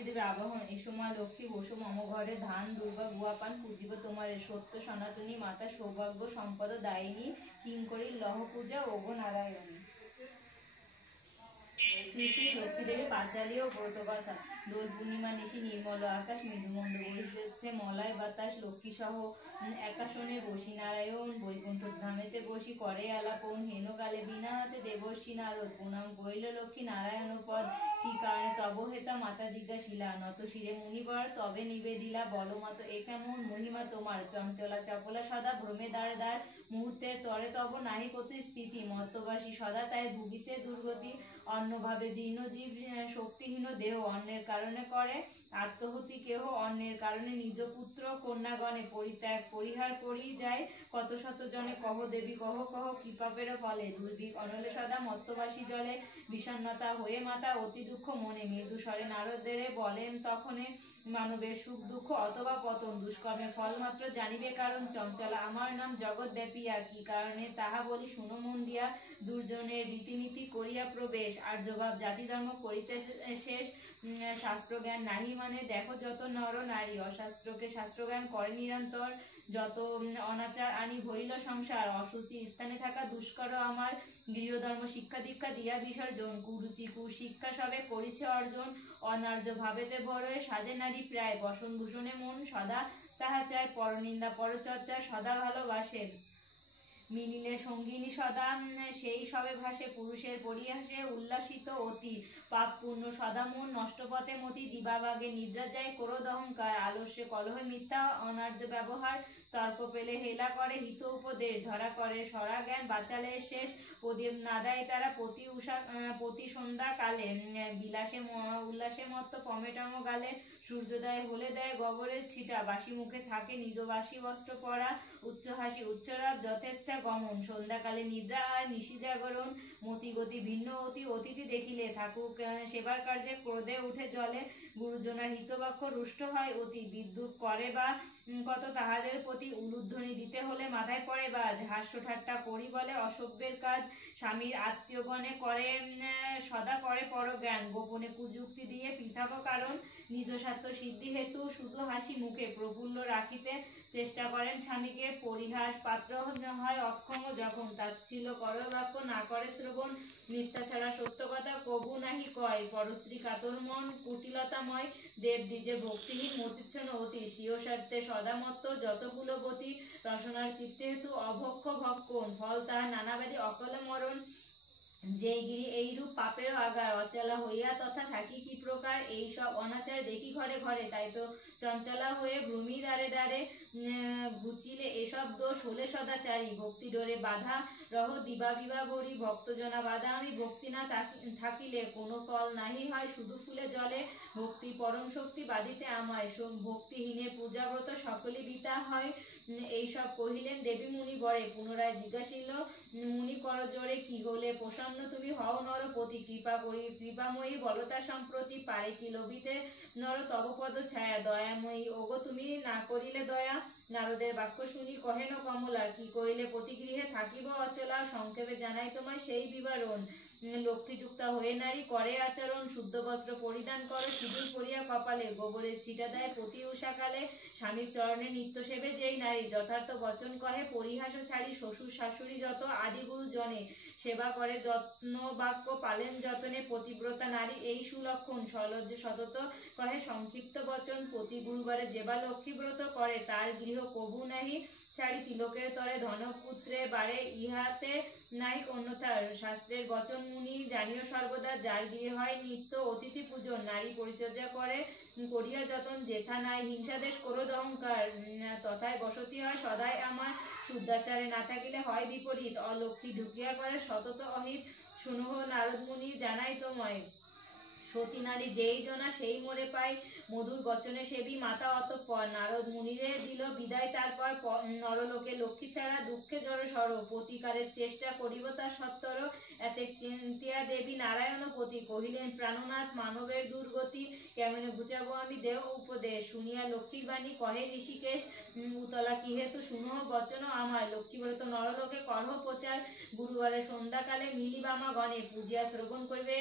লক্ষ্মী দেবী আবাহন। এ সময় লক্ষ্মী বসু মম ঘরে, ধান দুর্গা গুয়াপান পুজিব তোমারে, সত্য সনাতনী মাতা সৌভাগ্য সম্পদ দায়িনী, কিঙ্করী লহ পূজা ওগো নারায়ণী। শ্রী শ্রী লক্ষ্মী দেবী পাঁচালী ও ব্রতকথা। দোল পূর্ণিমা নিশি নির্মল আকাশ, মৃদুমন্দ বহিছে মলয় বাতাস, লক্ষ্মী সহ একাশনে বসি নারায়ণ, বৈকুণ্ঠ ধামেতে বসি করে আলাপন, হেন কালে বিনা হাতে দেবর্ষী নারদ, প্রণাম করিল লক্ষ্মী নারায়ণ পদ, কি কারণে তব হেতা মাতা জিজ্ঞাসিলা, নত শিরে মুনিবর তবে নিবেদিলা, বল মত এ কেমন মহিমা তোমার, চঞ্চলা চপলা সদা ভ্রমে দ্বার দ্বার, মুহূর্তের তরে তব নাহি কত স্থিতি, মর্তবাসী সদা তাই ভুগিছে দুর্গতি, অন্যভাবে জীর্ণ জীব শক্তিহীন দেহ, অন্যের কারণে করে আত্মহতি কেহ, অন্যের কারণে নিজ পুত্র কন্যাগণে পরিত্যাগ পরিহার করি যায়, কত শত জনে কহ দেবী কহ কহ, কৃপাপের ফলে দুর্ভিক অনলে সদা মত্তবাসী জলে, বিষণ্ণতা হয়ে মাতা অতি দুঃখ মনে, মৃদু স্বরে নারদেরে বলেন তখনে, মানবের সুখ দুঃখ অথবা পতন দুষ্কর্মের ফল মাত্র জানিবে কারণ, চঞ্চলা আমার নাম জগৎ ব্যাপিয়া, কি কারণে তাহা বলি শুনো মন দিয়া, দুর্জনের রীতিনীতি করিয়া প্রবেশ, আর্যভাব জাতি ধর্ম করিতে শেষ, শাস্ত্র জ্ঞান নাহি মানে দেখো যত নর নারী, অশাস্ত্রকে শাস্ত্র জ্ঞান করে নিরন্তর, যত অনাচার আনি ভরিল সংসার, অসুচি স্থানে থাকা দুষ্কর আমার, গৃহধর্ম শিক্ষা দীক্ষা দিয়া বিসর্জন, কুরুচি কুশিক্ষা সবে করিছে অর্জন, অনার্য ভাবেতে ভরে সাজে নারী প্রায়, বসন ভূষণে মন সদা তাহা চায়, পরনিন্দা পরচর্চা সদা ভালোবাসে, মিলিলে সঙ্গিনী সদা সেই সবে ভাসে, পুরুষের পরিহাসে উল্লাসিত অতি, পাপ পূর্ণ সদা মন নষ্ট পথে মতি, দিবাবাগে নিদ্রা যায় ক্রোধ অহংকার, আলস্যে কলহে মিথ্যা অনার্য ব্যবহার, তর্ক পেলে হেলা করে হিত উপদেশ, ধরা করে সরা জ্ঞান বাঁচালে শেষ, প্রদীপ না দেয় তারা প্রতি সন্ধ্যা কালে, বিলাসে উল্লাসে মত্ত পমেটম গালে, সূর্যোদয় হলে দেয় গবরের ছিটা, বাসি মুখে থাকে নিজ বাসি বস্ত্র পরা, উচ্চ হাসি উচ্চরাব যথেচ্ছা গমন, সন্ধ্যাকালে নিদ্রা আর নিশি জাগরণ, মতিগতি ভিন্ন অতি, অতিথি দেখিলে থাকুক সেবার কার্যে ক্রোধে উঠে জলে, গুরুজনার হিতবাক্য রুষ্ট হয় অতি, বিদ্যুৎ করে বা কত তাহাদের প্রতি, উলুধ্বনি দিতে হলে মাথায় পড়ে বাজ, হাস্য ঠাট্টা করি বলে অসভ্যের কাজ, স্বামীর আত্মীয়গণে করে সদা করে পরজ্ঞান, গোপনে কুযুক্তি দিয়ে পৃথক কারণ, নিজ স্বার্থ সিদ্ধি হেতু শুধু হাসি মুখে প্রফুল্ল রাখিতে চেষ্টা করেন স্বামীকে, পরিহাস পাত্র হয় অক্ষম যখন, তাচ্ছিল্য কর বাক্য না করে শ্রবণ, মিথ্যা ছাড়া সত্য কথা কবু নাহি কয়, পরশ্রী কাতর মন কুটিলতাময়, দেব দ্বিজে ভক্তিহীন মতিচ্ছন্ন অতি, স্বীয় স্বার্থে সদামত্ত যত কুলবতী, রসনার তৃপ্তি হেতু অভক্ষ ভক্ষণ, ফল তাহার নানাবাদী অকল মরণ, যেই গিরি এইরূপ পাপের আগার, অচলা হইয়া তথা থাকি কি প্রকার, এই সব অনাচার দেখি ঘরে ঘরে, তাই তো চঞ্চলা হয়ে ভ্রমি দ্বারে দ্বারে, ঘুচিলে এসব দোষ হলে সদাচারী, ভক্তি ডোরে বাধা রহ দিবা বিবা ভরি, ভক্তজনা বাধা আমি ভক্তি না থাকিলে, কোনো ফল নাহি হয় শুধু ফুলে জলে, ভক্তি পরম শক্তি বাদিতে আমায়, ভক্তিহীনে পূজাব্রত সকলই বৃথা হয়, এইসব কহিলেন দেবী মুনি বরে, পুনরায় জিজ্ঞাসিল মুনি কর জোরে, কি হলে প্রসন্ন তুমি হও নরপতি, কৃপাময়ী বলতা সম্প্রতি, পারে কি লোভিতে নর তব পদ ছায়া, দয়াময়ী ওগো তুমি না করিলে দয়া, নারদের বাক্য শুনি কহেন কমলা, কি করিলে প্রতিগৃহে থাকিব অচলা, সংক্ষেপে জানাই তোমায় সেই বিবরণ, লক্ষ্মীযুক্তা হয়ে নারী করে আচরণ, শুদ্ধ বস্ত্র পরিধান করো সিঁদুর পরিয়া কপালে, গোবরের ছিটা দেয় প্রতি উষাকালে, স্বামীর চরণে নিত্য সেবে যেই নারী, যথার্থ বচন কহে পরিহাস ছাড়ি, শ্বশুর শাশুড়ি যত আদি গুরু জনে, সেবা করে যত্ন বাক্য পালেন যতনে, পতিব্রতা নারী এই সুলক্ষণ, সলজ্জে সতত কহে সংক্ষিপ্ত বচন, প্রতি গুরুবারে যেবা লক্ষ্মী ব্রত করে, তার গৃহ কবু নাহি ছাড়ি, তিলকের তরে ধনপুত্রে বাড়ে ইহাতে নাই অন্যথার, শাস্ত্রের বচন মুনি জানিও সর্বদা, যার গৃহে হয় নিত্য অতিথি পূজন, নারী পরিচর্যা করে করিয়া যতন, যেথা নাই হিংসাদেশ ক্রোধ অহংকার, তথায় বসতি হয় সদাই আমার, শুদ্ধাচারে না থাকিলে হয় বিপরীত, অলক্ষ্মী ঢুকিয়া করে সতত অহিত, শুনো নারদ মুনি জানাই তোমায়, সতী নারী যেই জনা সেই মোরে পাই, মধুর বচনে সেবী মাতা অতঃপর, নারদ মুনিরে দিল বিদায় তারপর, নরলোকে লক্ষ্মী ছাড়া দুঃখে জড় সর, প্রতিকারের চেষ্টা করিব তার সত্তর, এতে চিন্তিয়া দেবী নারায়ণ পতি, কহিলেন প্রাণনাথ মানবের দুর্গতি, কেমনে বুঝাবো আমি দেহ উপদেশ, শুনিয়া লক্ষ্মীর বাণী কহে ঋষিকেশ, উতলা কি হেতু শুনো বচন আমার, লক্ষ্মীব্রত নরলোকে করহ প্রচার, গুরুবারে সন্ধ্যাকালে মিলিবামা গণে, পূজিয়া শ্রবণ করিবে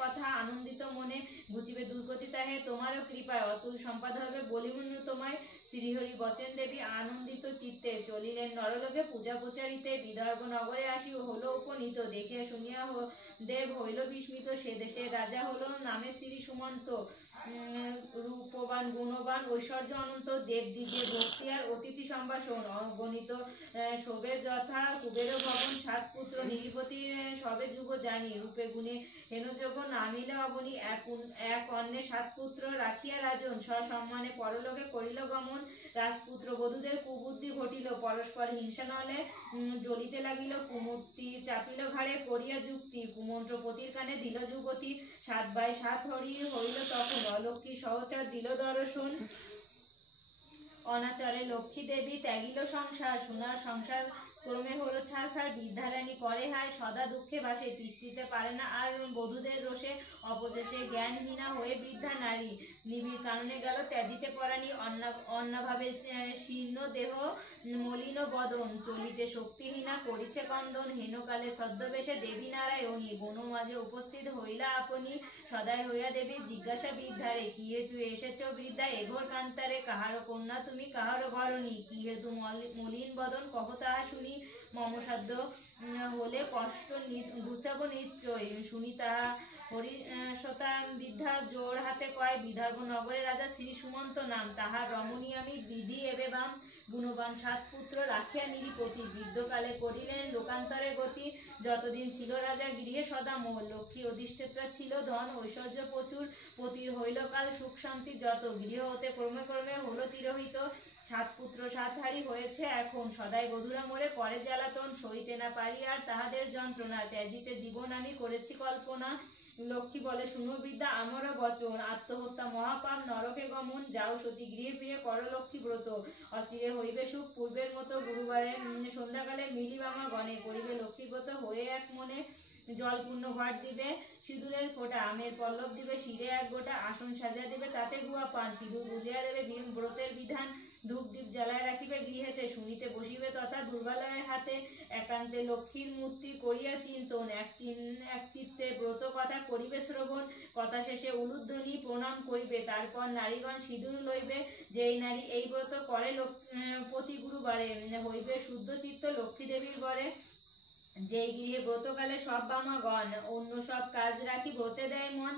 কথা, আনন্দিত মনে, বুঝিবে দুর্গতি তাহে তোমারও কৃপায়, অতুল সম্পদ হবে বলিবুন তোমায়। শ্রীহরি বচন দেবী আনন্দিত চিত্তে চলিলেন নরলোকে পূজা প্রচারিতে, বিদর্ভ নগরে আসি হলো উপনীত, দেখিয়া শুনিয়া দেব হইল বিস্মিত, সে দেশের রাজা হলো নামে শ্রী সুমন্ত, রূপবান গুণবান ঐশ্বর্য অনন্ত, দেব দিব্যে ভক্তি আর অতিথি সম্ভাষণ, অগণিত শোভে যথা কুবের ভবন, সাত পুত্র নিরিপতি সবে যুগ জানি, রূপে গুণে হেনযোগ্য নামিলে অবনি, এক অন্যে সাত পুত্র রাখিয়া রাজন, সসম্মানে পরলোকে করিল গমন, রাজপুত্র বধূদের কুবুদ্ধি ঘটিল, পরস্পর হিংসা নলে জ্বলিতে লাগিল, কুমূর্তি চাপিল ঘাড়ে করিয়া যুক্তি, কুমন্ত্র পতির কানে দিল যুবতী, 7/7 হরি হইল তখন, অলক্ষ্মী সহচর দিল দর্শন, অনাচারে লক্ষ্মী দেবী ত্যাগিল সংসার, সোনার সংসার ক্রমে হলো ছারখার, বৃদ্ধারানী করে হায় সদা দুঃখে ভাসে, তিষ্ঠিতে পারে না আর বধূদের রোষে, অপদেশে জ্ঞানহীনা হয়ে বৃদ্ধা নারী, নিবিড় কাননে গেল ত্যাজিতে পরাণী, অন্যভাবে শীর্ণ দেহ মলিন বদন, চলিতে শক্তিহীনা করিছে কন্দন, হেনকালে ছদ্মবেশে দেবী নারায়ণী, বন মাঝে উপস্থিত হইলা আপনি, সদাই হইয়া দেবী জিজ্ঞাসা বৃদ্ধারে, কি হেতু এসেছ বৃদ্ধা এঘোর কান্তারে, কাহারো কন্যা তুমি কাহারো ঘরণী, কি হেতু মলিন বদন কহ তাহা শুনি, মম সাধ্য হলে কষ্ট ঘুচাবো নিশ্চয়, শুনি তাহা হরি শতা বৃদ্ধা জোর হাতে কয়, বিদর্ভ নগরের রাজা শ্রী সুমন্ত নাম, তাহার রমণী আমি বিধি এবে বাম, গুণবান 7 পুত্র রাখিয়া নিরিপতি, বৃদ্ধকালে করিলেন লোকান্তরে গতি, যতদিন ছিল রাজা গৃহে সদা মোর, লক্ষ্মী অধিষ্ঠাত্রা ছিল ধন ঐশ্বর্য প্রচুর, পতির হইল কাল সুখ শান্তি যত, গৃহ হতে ক্রমে ক্রমে হলো তিরোহিত, 7 পুত্র 7 হারি হয়েছে এখন, সদাই বধূরা মোরে করে জ্বালাতন, সইতে না পারি আর তাহাদের যন্ত্রণা, ত্যাজিতে জীবন আমি করেছি কল্পনা, লক্ষ্মী বলে শুনো বৃদ্ধা আমারও বচন, আত্মহত্যা মহাপাপ নরকে গমন, যাও সতী গৃহে ফিরে করো লক্ষ্মী ব্রত, অচিরে হইবে সুখ পূর্বের মতো, গুরুবারে সন্ধ্যাকালে মিলিবামা গণে, করিবে লক্ষ্মী ব্রত হয়ে এক মনে, জল পূর্ণ ঘট দিবে সিঁদুরের ফোঁটা, আমের পল্লব দিবে শিরে এক গোটা, আসন সাজিয়া দিবে তাতে গুয়া পান, সিঁদুর গুলিয়া দেবে ব্রতের বিধান, ধূপ দীপ জ্বালায় রাখিবে গৃহেতে, শুনিতে বসিবে তথা দুর্বালয়ের হাতে, একান্তে লক্ষ্মীর মূর্তি করিয়া চিন্তন, এক চিত্তে ব্রত কথা করিবে শ্রবণ, কথা শেষে উলুধ্বনি প্রণাম করিবে, তারপর নারীগণ সিঁদুর লইবে, যেই নারী এই ব্রত করে প্রতি গুরুবারে, হইবে শুদ্ধ চিত্ত লক্ষ্মী দেবীর বরে, যেই গৃহে ব্রতকালে সব বামাগণ অন্য সব কাজ রাখি ব্রতে দেয় মন,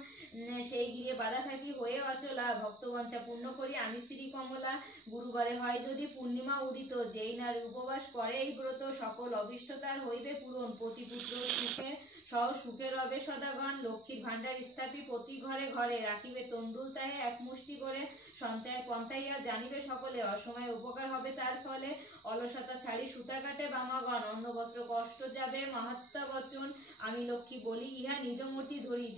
সেই গৃহে বাধা থাকি হয়ে অচলা, ভক্তবঞ্চা পূর্ণ করি আমি শ্রী কমলা, গুরুবারে হয় যদি পূর্ণিমা উদিত, যেই নারী উপবাস করে এই ব্রত, সকল অভিষ্ট তার হইবে পূরণ, প্রতিপুত্র সুখে সহ সুখে রবে সদাগণ, লক্ষ্মীর ভাণ্ডার স্থাপি প্রতি ঘরে ঘরে, রাখিবে তন্ডুল তাহে এক মুষ্টি করে, সঞ্চয়ের পন্থাইয়া জানিবে সকলে, অসময়ে উপকার হবে তার ফলে, অলসতা ছাড়ি সুতা কাটে বামাগণ, অন্ন বস্ত্র কষ্ট যাবে মাহাত্মা বচন, আমি লক্ষ্মী বলি ইহা নিজ মূর্তি ধরি,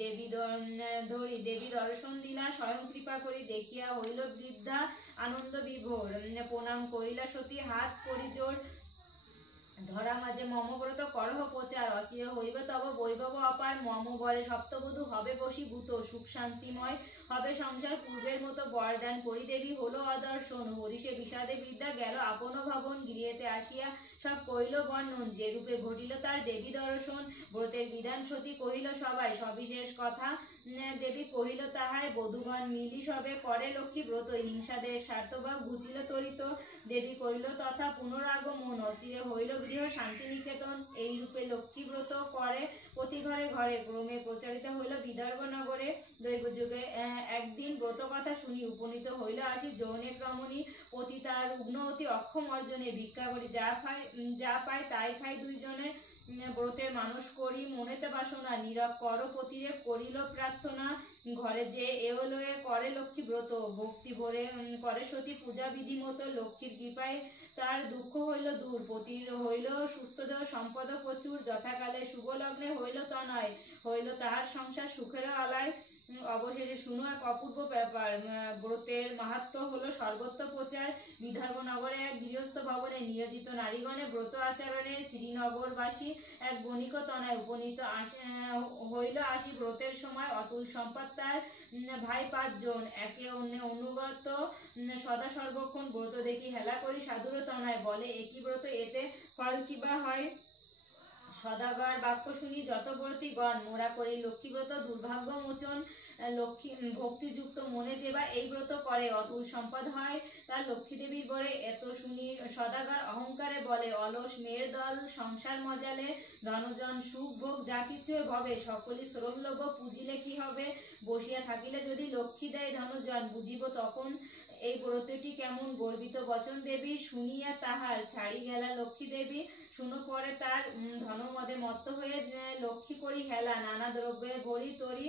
দেবী দর্শন দিলা স্বয়ং কৃপা করি, দেখিয়া হইল বৃদ্ধা আনন্দ বিভোর, প্রণাম করিলা সতী হাত করি জোর, ধরা মাঝে মমব্রত করহ প্রচার, অচিরে হইবে তব বৈভব অপার, মম বরে সপ্তবধূ হবে বশীভূত, সুখ শান্তিময় হবে সংসার পূর্বের মতো, বরদান করি দেবী হলো অদর্শন, হরিষে বিষাদে বৃদ্ধা গেল আপন ভবন, গৃহেতে আসিয়া সব কইল বর্ণন, যে রূপে ঘটিল তার দেবী দর্শন, ব্রতের বিধান সতী কহিল সবাই, সবিশেষ কথা দেবী কহিল তাহাই, বধূগণ মিলি সবে করে লক্ষ্মী ব্রত, হিংসাদের স্বার্থভাগ ঘুচিল তরিত, দেবী করিল তথা পুনরাগমন, অচিরে হইল গৃহ শান্তিনিকেতন, এই রূপে লক্ষ্মী ব্রত করে প্রতি ঘরে ঘরে, ক্রমে প্রচারিত হইল বিদর্ভ নগরে, দৈব যুগে একদিন ব্রত কথা শুনি, উপনীত হইল আসি যৌনে ক্রমণী, পতি তার উগ্ন অতি অক্ষম অর্জনে, ভিক্ষা করি যা পায় তাই খাই দুইজনে, ব্রতের মানুষ করি মনেতে বাসনা, নীরব কর পতিরে করিল প্রার্থনা, ঘরে যে এওলয়ে করে লক্ষ্মী ব্রত, ভক্তি ভরে করে সতী পূজা বিধি মতো, লক্ষ্মীর কৃপায় তার দুঃখ হইল দূর, পতির হইল সুস্থ দেহ সম্পদ প্রচুর, যথাকালে শুভ লগ্নে হইল তনয়, হইল তাহার সংসার সুখের আলয়, অবশেষে শুনো এক অপূর্ব ব্যাপার, ব্রতের মাহাত্ম্য হলো সর্বত্র প্রচার, বিদর্ভ নগরে এক গৃহস্থ ভবনে নিয়োজিত নারীগণে ব্রত আচরণে, শ্রীনগরবাসী এক বণিক তনয় উপনীত হইল আসি, ব্রতের সময় অতুল সম্পদ তার ভাই 5 জন, একে অন্যে অনুগত সদা সর্বক্ষণ, ব্রত দেখি হেলা করি সাধুর তনয়, বলে একই ব্রত এতে ফল কিবা হয়, সদাগর বাক্য শুনি যতবর্তীগণ মোরা করি লক্ষ্মীব্রত দুর্ভাগ্য মোচন। লক্ষ্মী ভক্তিযুক্ত মনে যেবা এই ব্রত করে অতুল সম্পদ হয় তার লক্ষ্মী দেবীর বরে। এত শুনি সদাগর অহংকারে বলে অলস মেয়ের দল সংসার মজালে। ধনজন সুখ ভোগ যা কিছু ভবে সকলে শ্রম লোভ পুজিলে কি হবে। বসিয়া থাকিলে যদি লক্ষ্মী দেয় ধনজন বুঝিব তখন এই ব্রতটি কেমন। গর্বিত বচন দেবী শুনিয়া তাহার ছাড়ি গেলা লক্ষ্মী দেবী। শুনো পরে তার ধনমদে মত্ত হয়ে লক্ষ্মী করি হেলা। নানা দ্রব্যে ভরি তরি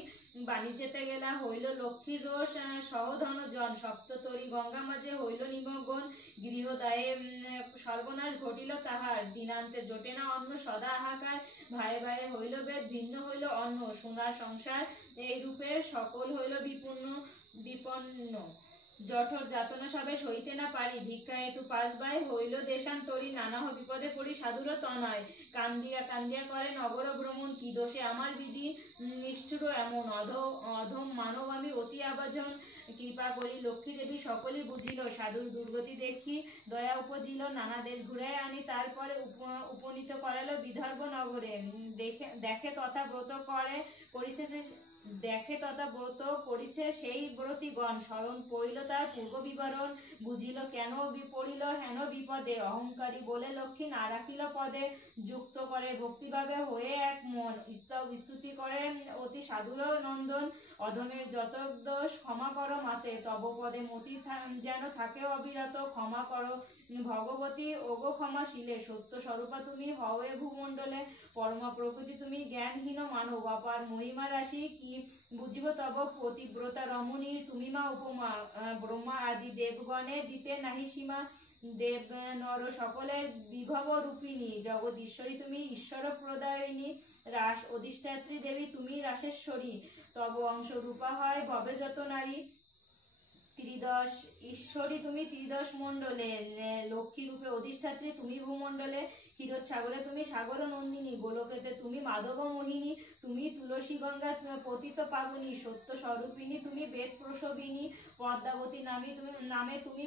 বাণিজ্যেতে গেলা হইল লক্ষ্মীর রোষ সহ ধনজন। সপ্ত তরি গঙ্গা মাঝে হইল নিমগ্ন। গৃহদায়ে সর্বনাশ ঘটিল তাহার। দিনান্তে জোটে না অন্ন সদা হাহাকার। ভাই ভাই হইল বেদ ভিন্ন হইল অন্ন। সোনার সংসার এই রূপে সকল হইল বিপন্ন। জঠর যাতনা সবে সইতে না পারি। ভিক্ষা হেতু পাশ বাই হইল দেশান্তরী। নানাহ বিপদে পড়ি সাধুর তনয়। কান্দিয়া কান্দিয়া করে নগর ভ্রমণ। কি দোষে আমার বিধি নিষ্ঠুর এমন। অধম মানব আমি অতি আবাজন। কৃপা করি লক্ষ্মী দেবী সকলই বুঝিল। সাধুর দুর্গতি দেখি দয়া উপজিল। নানা দেশ ঘুরাই আনি তারপরে উপনীত করালো বিদর্ভ নগরে। দেখে তথা ব্রত করিছে সেই ব্রতীগণ। স্মরণ পড়িল তার পূর্ব বিবরণ। বুঝিল কেন পড়িল হেন বিপদে। অহংকারী বলে লক্ষ্মী না রাখিল পদে। যুক্ত করে ভক্তিভাবে হয়ে এক মন। স্তুতি করে অতি সাধুর নন্দন। অধমের যত দোষ ক্ষমা করো মাতে। তব পদে মতি যেন থাকে অবিরত। ক্ষমা করো ভগবতী ওগো ক্ষমাশীলে। সত্য স্বরূপা তুমি হও এ ভূমণ্ডলে। পরমা প্রকৃতি তুমি জ্ঞানহীন মানব। অপার মহিমা রাশি কি বুঝিব তব পতিব্রতা রমণীর তুমি মা উপমা। ব্রহ্মা আদি দেবগণে দিতে নাহি সীমা। দেব নর সকলের বিভব রূপিণী। জগদীশ্বরী তুমি ঈশ্বর প্রদায়িনী। রাস অধিষ্ঠাত্রী দেবী তুমি রাসেশ্বরী। তব অংশ রূপা হয় ভবে যত নারী। ত্রিদশ ঈশ্বরী তুমি ত্রিদশ মণ্ডলে। লক্ষ্মী রূপে অধিষ্ঠাত্রী তুমি ভূমণ্ডলে। ক্ষীরোদ সাগরে তুমি সাগর নন্দিনী। গোলকেতে তুমি মাধব মোহিনী। তুমি তুলসী গঙ্গা পতিত পাবনী। সত্য স্বরূপিণী তুমি বেদ প্রসবিনী। পদ্মাবতী নামে তুমি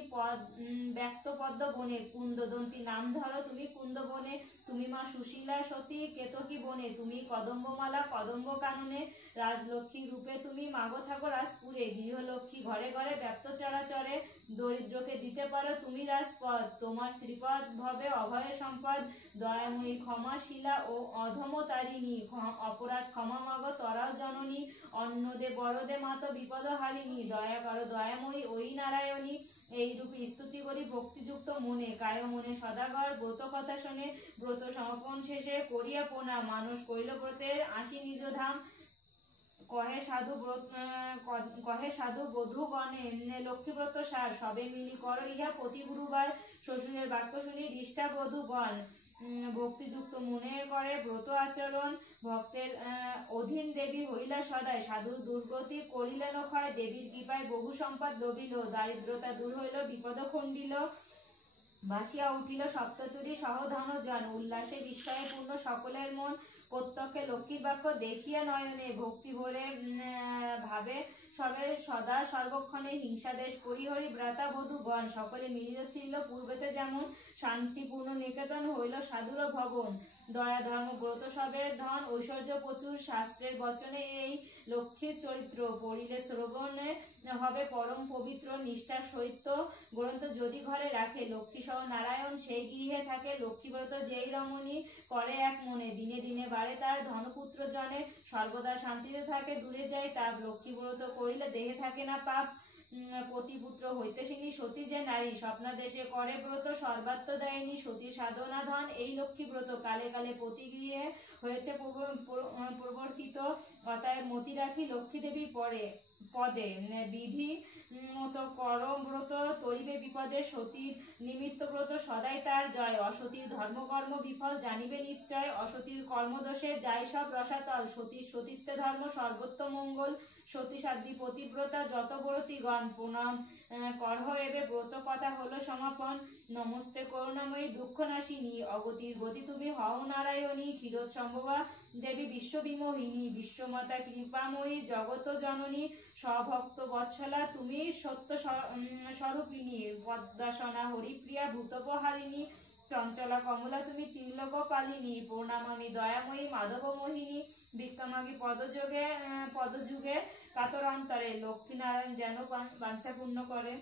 ব্যক্ত পদ্ম বনে। কুন্দদন্তী নাম ধরো তুমি কুন্দ বনে। তুমি মা সুশীলা সতী কেতকী বনে। তুমি কদম্বমালা কদম্ব কাননে। রাজলক্ষ্মী রূপে তুমি মাগো থাকো রাজপুরে। গৃহলক্ষ্মী ঘরে ঘরে ব্যাপ্ত চরাচরে। দরিদ্রকে দিতে পারো তুমি রাজপদ। তোমার শ্রীপদ ভবে অভয় সম্পদ। দয়াময়ী ক্ষমাশীলা ও অধমতারিণী। অপরাধ ক্ষমা মাগো তরাও জননী। অন্নদে বড়দে মাত বিপদ হারিণী। দয়া করো দয়াময়ী ওই নারায়ণী। এই রূপে স্তুতি করি ভক্তিযুক্ত মনে। কায় মনে সদাগর ব্রত কথা শোনে। ব্রত সমাপন শেষে করিয়া পোনা। মানুষ কইল ব্রতের আসি নিজ ধাম। কহে সাধু বধূগণে লক্ষ্মীব্রত সার। সবে মিলি করো ইহা প্রতি গুরুবার। শ্বশুরের বাক্য শুনি হৃষ্টা বধূগণ। ভক্তিযুক্ত মনে করে ব্রত আচরণ। ভক্তের অধীন দেবী হইলা সদায়। সাধুর দুর্গতি করিলেন ক্ষয়। দেবীর কৃপায় বহু সম্পদ লভিল। দারিদ্রতা দূর হইল বিপদ খণ্ডিল। ভাসিয়া উঠিল সপ্ততুরী সহ ধনজন। উল্লাসে বিস্ময়ে পূর্ণ সকলের মন। প্রত্যক্ষে লক্ষ্মীর বাক্য দেখিয়া নয়নে। ভক্তি ভরে ভাবে সবে সদা সর্বক্ষণে। হিংসাদেশ পরিহরি ব্রাতা বধূগণ। সকলে মিলিল পূর্বেতে যেমন। শান্তিপূর্ণ নিকেতন হইল সাধুর ভবন। দয়া ধর্ম ব্রত সবে ধন ঐশ্বর্য প্রচুর। শাস্ত্রের বচনে এই লক্ষ্মীর চরিত্র। পড়িলে শ্রবণে হবে পরম পবিত্র। নিষ্ঠার সহিত গ্রন্থ যদি ঘরে রাখে। লক্ষ্মী সহ নারায়ণ সেই গৃহে থাকে। লক্ষ্মীব্রত যেই রমণী করে এক মনে। দিনে দিনে বাড়ে তার ধনপুত্র জনে। সর্বদা শান্তিতে থাকে দূরে যায় তাপ। লক্ষ্মীব্রত করিলে দেহে থাকে না পাপ। পতিপুত্র হইতেছিনি সতী যে নারী। স্বপ্নাদেশে করে ব্রত সর্বাত্মদায়িনী। সতী সাধনা ধন এই লক্ষ্মী ব্রত। কালে কালে প্রতিগৃহে হয়েছে প্রবর্তিত। অতএব মতি রাখি লক্ষ্মী দেবী পদে। বিধি মতো করম ব্রত তরিবে বিপদে। সতীর নিমিত্ত ব্রত সদাই তার জয়। অসতীর ধর্মকর্ম বিফল জানিবে নিশ্চয়। অসতীর কর্মদোষে যায় সব রসাতল। সতীর সতীত্ব ধর্ম সর্বোত্ত মঙ্গল। সতী সাধ্বী পতিব্রতা যত ব্রতীগণ। প্রণাম করহ এবে ব্রত কথা হলো সমাপন। নমস্তে করুণাময়ী দুঃখ নাশিনী। অগতির গতি তুমি হও নারায়ণী। ক্ষীরোদ সম্ভবা দেবী বিশ্ববিমোহিনী। বিশ্বমাতা কৃপাময়ী জগত জননী। স্বভক্ত বৎসলা তুমি সত্য স্বরূপিণী। পদ্মাসনা হরিপ্রিয়া ভূতপহারিণী। চঞ্চলা কমলা তুমি তির্লক পালিনী, প্রণামামি দয়াময়ী মাধব মোহিনী, ভিক্ষামাগি পদযুগে কাতর অন্তরে, লক্ষ্মীনারায়ণ যেন বাঞ্ছা পূর্ণ করে।